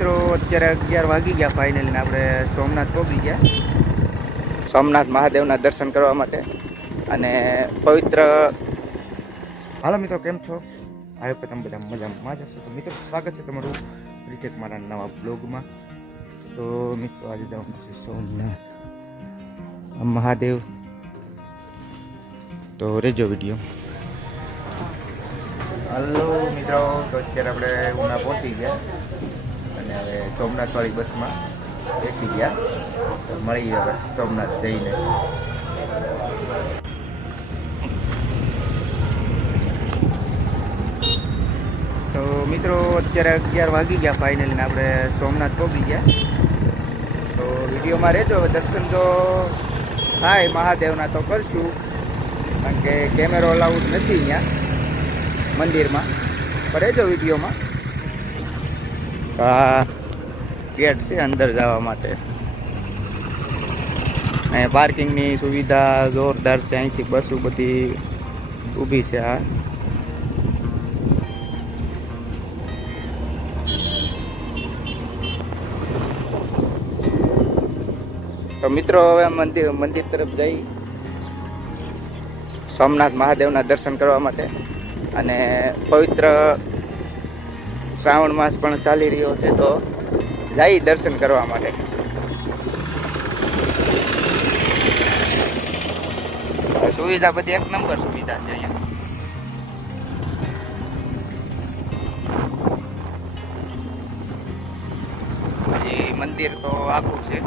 મિત્રો અત્યારે 11 વાગી ગયા ફાઇનલી ને આપણે સોમનાથ પહોંચી ગયા. સોમનાથ મહાદેવના દર્શન કરવા માટે અને પવિત્ર. હાલો મિત્રો, કેમ છો? આવ્યો કે તમે બધા મજામાં જશો. તો મિત્રો સ્વાગત છે તમારું ફરીથી મારા નવા બ્લોગમાં. તો મિત્રો આજે જવાનું છે સોમનાથ મહાદેવ. તો રેજો વિડીયો. હલો મિત્રો, તો અત્યારે આપણે ઉના પહોંચી ગયા અને હવે સોમનાથ વાળી બસમાં બેસી ગયા. તો મળીએ હવે સોમનાથ જઈને. તો મિત્રો અત્યારે 11 વાગી ગયા ફાઇનલી ને આપણે સોમનાથ પહોંચી ગયા. તો વિડીયોમાં રહેજો. હવે દર્શન તો થાય મહાદેવના તો કરશું, કારણ કે કેમેરો અલાઉડ નથી અહીંયા મંદિરમાં. પણ રહેજો વિડીયોમાં. આ ગેટ છે અંદર જવા માટે અને પાર્કિંગની સુવિધા જોરદાર છે. અહીંથી બસો બધી ઊભી છે. આ તો મિત્રો હવે મંદિર તરફ જઈ સોમનાથ મહાદેવના દર્શન કરવા માટે. અને પવિત્ર શ્રાવણ માસ પણ ચાલી રહ્યો છે, તો જઈ દર્શન કરવા માટે. સુવિધા બધી એક નંબર સુવિધા છે અહીંયા. એ મંદિર તો આખું છે.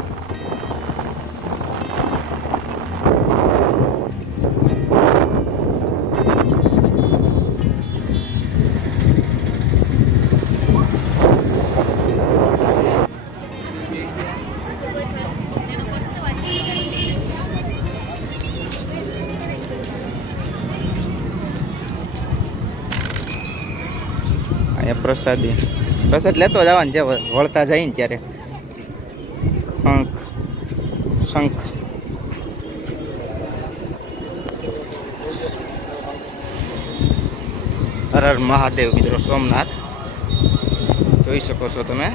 પ્રસાદ લેતો જવાનું છે વળતા જઈને ત્યારે. શંખ હર હર મહાદેવ. મિત્રો સોમનાથ જોઈ શકો છો તમે.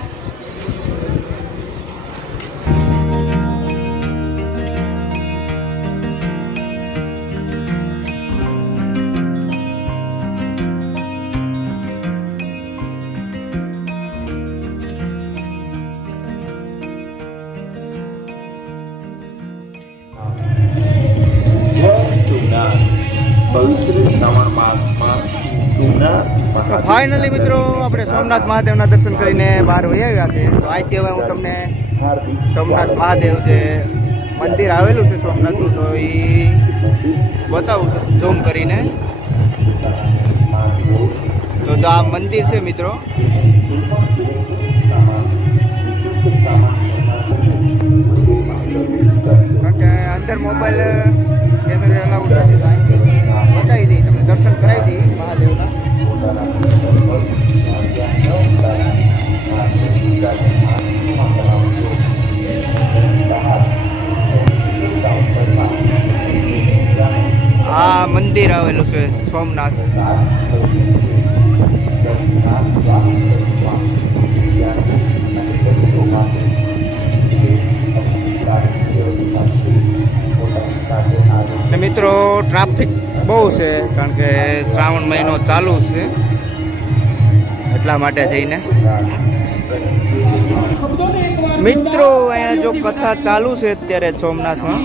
ફાઇનલી મિત્રો આપણે સોમનાથ મહાદેવના દર્શન કરીને બહાર વહી આવ્યા છે. તો અહીંથી હવે હું તમને સોમનાથ મહાદેવ જે મંદિર આવેલું છે સોમનાથનું, તો એ બતાવું છું ઝૂમ કરીને. તો આ મંદિર છે મિત્રો. કારણ કે અંદર મોબાઈલ કેમેરા અલાઉડ નથી, બતાવી દઈ તમને, દર્શન કરાવી દઈ મહાદેવના. આ મંદિર આવેલું છે સોમનાથ. મિત્રો ટ્રાફિક બહુ છે, કારણ કે શ્રાવણ મહિનો ચાલુ છે એટલા માટે થઈને. મિત્રો અહીંયા જો કથા ચાલુ છે અત્યારે સોમનાથમાં,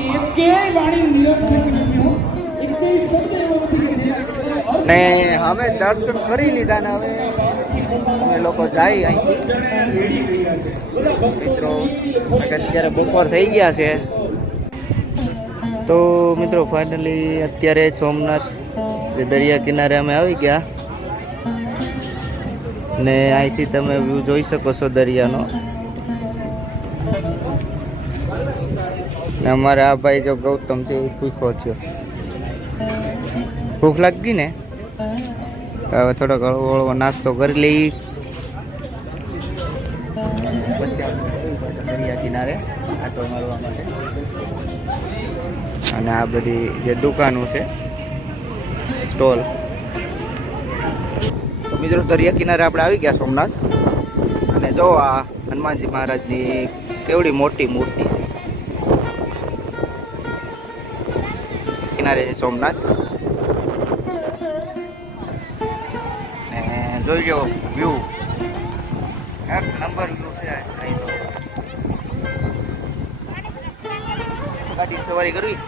ને અમે દર્શન કરી લીધા ને હવે અમે લોકો જાય અહીંથી. મિત્રો અત્યારે બપોર થઈ ગયા છે. તો મિત્રો ફાઇનલી અત્યારે સોમનાથ જે દરિયા કિનારે અમે આવી ગયા ને અહીંથી તમે વ્યૂ જોઈ શકો છો દરિયાનો. ને અમારે આ ભાઈ જો ગૌતમ છે એ ભૂખો થયો. ભૂખ લાગી ને હવે થોડોક હળવો નાસ્તો કરી લઈ, પછી દરિયા કિનારે આટો મારવા માટે. અને આ બધી જે દુકાનો છે, સ્ટોલ. મિત્રો દરિયા કિનારે આપણે આવી ગયા સોમનાથ. અને જો આ હનુમાનજી મહારાજની કેવડી મોટી મૂર્તિ છે. કિનારે છે સોમનાથ. ને જોઈ લો વ્યૂ, એક નંબર વ્યૂ છે. અહીં તો ગાડી સવારી કરવી.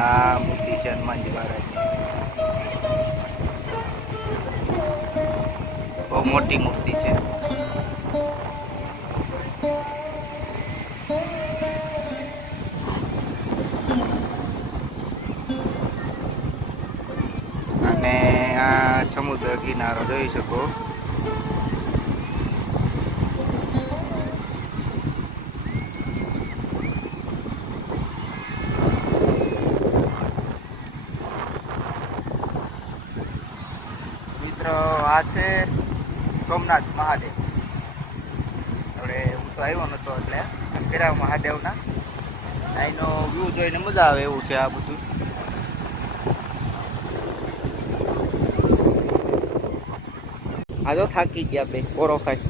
આ મૂર્તિ છે હનુમાનજી મહારાજ, બહુ મોટી મૂર્તિ છે. અને આ સમુદ્ર કિનારો જોઈ શકો. મિત્રો આ છે સોમનાથ મહાદેવ. આપણે હું તો આવ્યો નતો એટલે અંધેરા મહાદેવના અહીંનો વ્યૂ જોઈને મજા આવે એવું છે આ બધું. આ તો થાકી ગયા બે કોરો ખાઈ.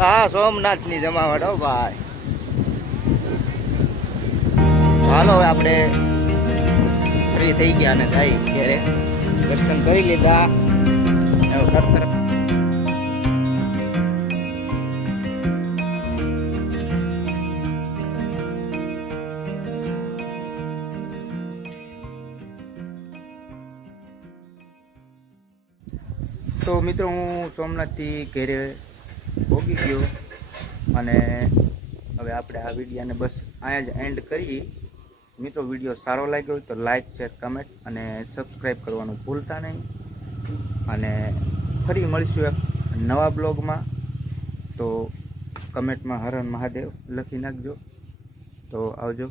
હા સોમનાથની જમાવટ હો ભાઈ. હાલો હવે આપણે ફ્રી થઈ ગયા ને જાય ઘરે. દર્શન કરી લીધા. તો મિત્રો હું સોમનાથથી ઘરે પહોંચી ગયો અને હવે આપણે આ વિડીયોને બસ અહીંયા જ એન્ડ કરીએ. મિત્રો વિડીયો સારો લાગ્યો હોય તો લાઈક, શેર, કમેન્ટ અને સબસ્ક્રાઈબ કરવાનું ભૂલતા નહીં. અને ફરી મળીશું એક નવા બ્લોગમાં. તો કમેન્ટમાં હર હર મહાદેવ લખી નાખજો. તો આવજો.